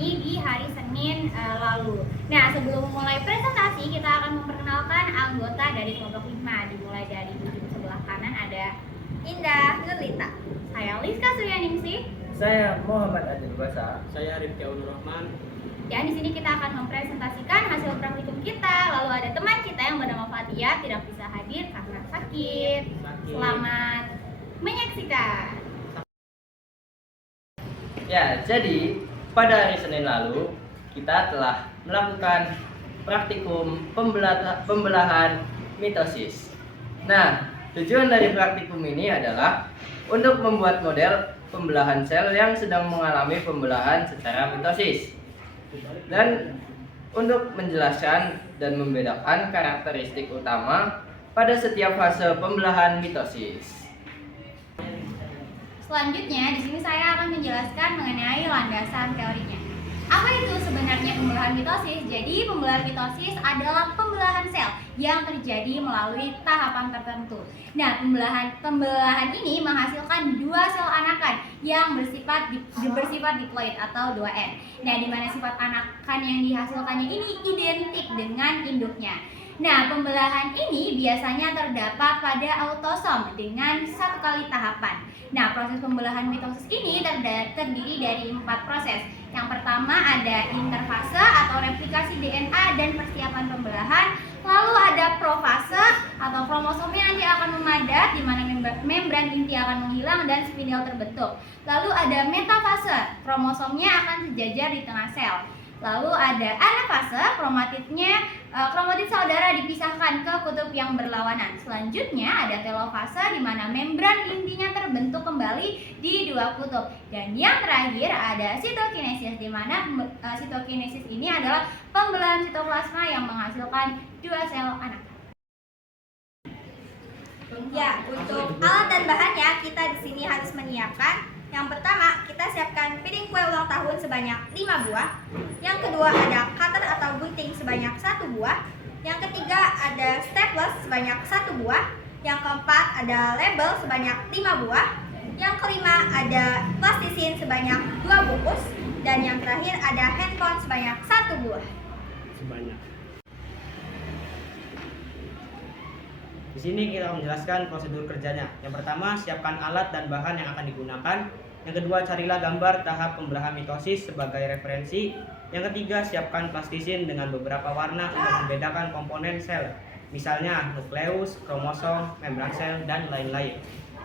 ini di hari Senin lalu. Nah, sebelum mulai presentasi, kita akan memperkenalkan anggota dari kelompok 5. Dimulai dari ujung sebelah kanan ada Indah Nurlita. Saya Liska Suryaningsih. Saya Muhammad Adil Basa. Saya Rifki Aunur Rahman. Ya, di sini kita akan mempresentasikan hasil praktikum kita. Lalu ada teman kita yang bernama Fatia tidak bisa hadir karena sakit. Selamat menyaksikan. Ya, jadi pada hari Senin lalu kita telah melakukan praktikum pembelahan mitosis. Nah, tujuan dari praktikum ini adalah untuk membuat model pembelahan sel yang sedang mengalami pembelahan secara mitosis dan untuk menjelaskan dan membedakan karakteristik utama pada setiap fase pembelahan mitosis. Selanjutnya, di sini saya akan menjelaskan mengenai landasan teorinya. Apa itu sebenarnya pembelahan mitosis? Jadi, pembelahan mitosis adalah pembelahan sel yang terjadi melalui tahapan tertentu. Nah, pembelahan ini menghasilkan dua sel anakan yang bersifat diploid atau 2N. Nah, di mana sifat anakan yang dihasilkannya ini identik dengan induknya. Nah, pembelahan ini biasanya terdapat pada autosom dengan 1 kali tahapan. Nah, proses pembelahan mitosis ini terdiri dari 4 proses. Yang pertama ada interfase atau replikasi DNA dan persiapan pembelahan. Lalu ada profase atau kromosomnya nanti akan memadat, di mana membran inti akan menghilang dan spindel terbentuk. Lalu ada metafase, kromosomnya akan sejajar di tengah sel. Lalu ada anafase, kromatid saudara dipisahkan ke kutub yang berlawanan. Selanjutnya ada telofase, di mana membran intinya terbentuk kembali di dua kutub. Dan yang terakhir ada sitokinesis, di mana sitokinesis ini adalah pembelahan sitoplasma yang menghasilkan dua sel anak. Ya, untuk alat dan bahannya kita di sini harus menyiapkan. Yang pertama, kita siapkan piring kue ulang tahun sebanyak 5 buah. Yang kedua ada cutter atau gunting sebanyak 1 buah. Yang ketiga ada staples sebanyak 1 buah. Yang keempat ada label sebanyak 5 buah. Yang kelima ada plastisin sebanyak 2 bungkus. Dan yang terakhir ada handphone sebanyak 1 buah. Di sini kita menjelaskan prosedur kerjanya. Yang pertama, siapkan alat dan bahan yang akan digunakan. Yang kedua, carilah gambar tahap pembelahan mitosis sebagai referensi. Yang ketiga, siapkan plastisin dengan beberapa warna untuk membedakan komponen sel. Misalnya nukleus, kromosom, membran sel, dan lain-lain.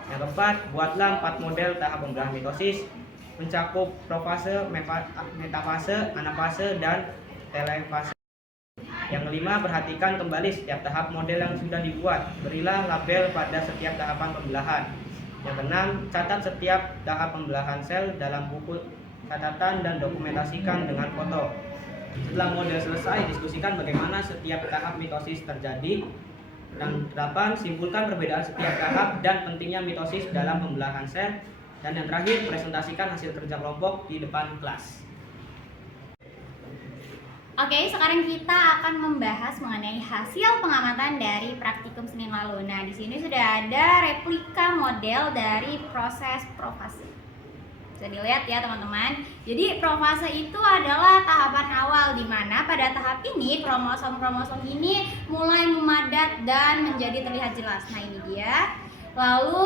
Yang keempat, buatlah 4 model tahap pembelahan mitosis mencakup profase, metafase, anafase, dan telefase. Yang kelima, perhatikan kembali setiap tahap model yang sudah dibuat. Berilah label pada setiap tahapan pembelahan. Yang keenam, catat setiap tahap pembelahan sel dalam buku catatan dan dokumentasikan dengan foto. Setelah model selesai, diskusikan bagaimana setiap tahap mitosis terjadi. Dan 8, simpulkan perbedaan setiap tahap dan pentingnya mitosis dalam pembelahan sel. Dan yang terakhir, presentasikan hasil kerja kelompok di depan kelas. Oke, sekarang kita akan membahas mengenai hasil pengamatan dari praktikum Senin lalu. Nah, di sini sudah ada replika model dari proses profase. Bisa dilihat ya teman-teman. Jadi profase itu adalah tahapan awal di mana pada tahap ini kromosom-kromosom ini mulai memadat dan menjadi terlihat jelas. Nah, ini dia. Lalu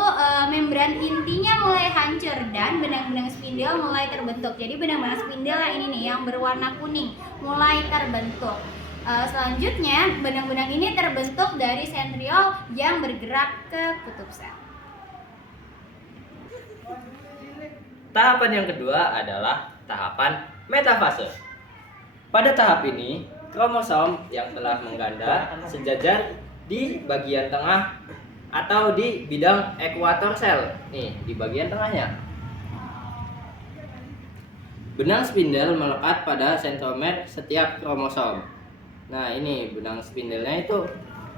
membran intinya mulai hancur dan benang-benang spindel mulai terbentuk. Jadi benang-benang spindel yang ini nih yang berwarna kuning mulai terbentuk. Selanjutnya benang-benang ini terbentuk dari sentriol yang bergerak ke kutub sel. Tahapan yang kedua adalah tahapan metafase. Pada tahap ini, kromosom yang telah mengganda sejajar di bagian tengah atau di bidang ekuator sel. Nih, di bagian tengahnya. Benang spindel melekat pada sentromer setiap kromosom. Nah, ini benang spindelnya itu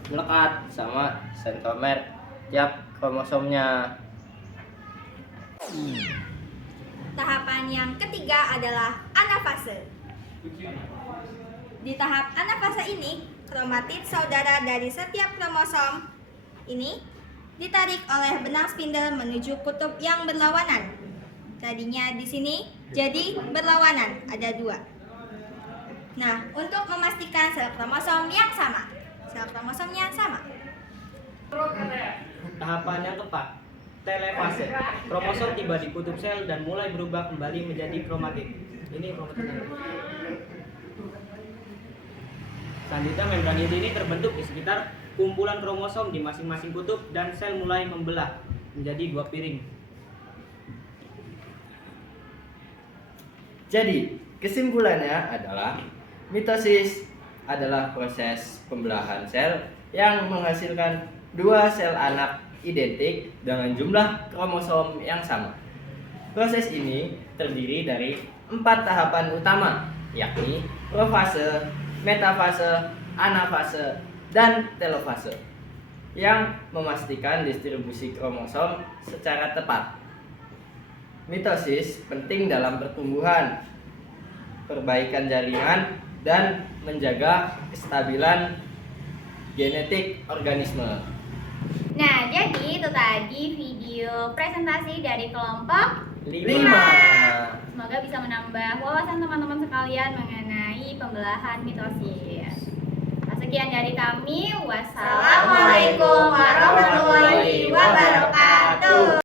melekat sama sentromer tiap kromosomnya. Tahapan yang ketiga adalah anafase. Di tahap anafase ini, kromatid saudara dari setiap kromosom ini ditarik oleh benang spindel menuju kutub yang berlawanan. Tadinya di sini jadi berlawanan, ada 2. Nah, untuk memastikan sel kromosom yang sama, sel kromosomnya sama. Tahapan yang keempat, telefase. Kromosom tiba di kutub sel dan mulai berubah kembali menjadi kromatin. Ini kromatin. Selanjutnya membran inti ini terbentuk di sekitar kumpulan kromosom di masing-masing kutub dan sel mulai membelah menjadi 2 piring. Jadi, kesimpulannya adalah mitosis adalah proses pembelahan sel yang menghasilkan 2 sel anak identik dengan jumlah kromosom yang sama. Proses ini terdiri dari 4 tahapan utama, yakni profase, metafase, anafase, dan telofase, yang memastikan distribusi kromosom secara tepat. Mitosis penting dalam pertumbuhan, perbaikan jaringan, dan menjaga kestabilan genetik organisme. Nah, jadi itu tadi video presentasi dari kelompok 5. Semoga bisa menambah wawasan teman-teman sekalian mengenai pembelahan mitosis. Nah, sekian dari kami. Wassalamualaikum warahmatullahi wabarakatuh.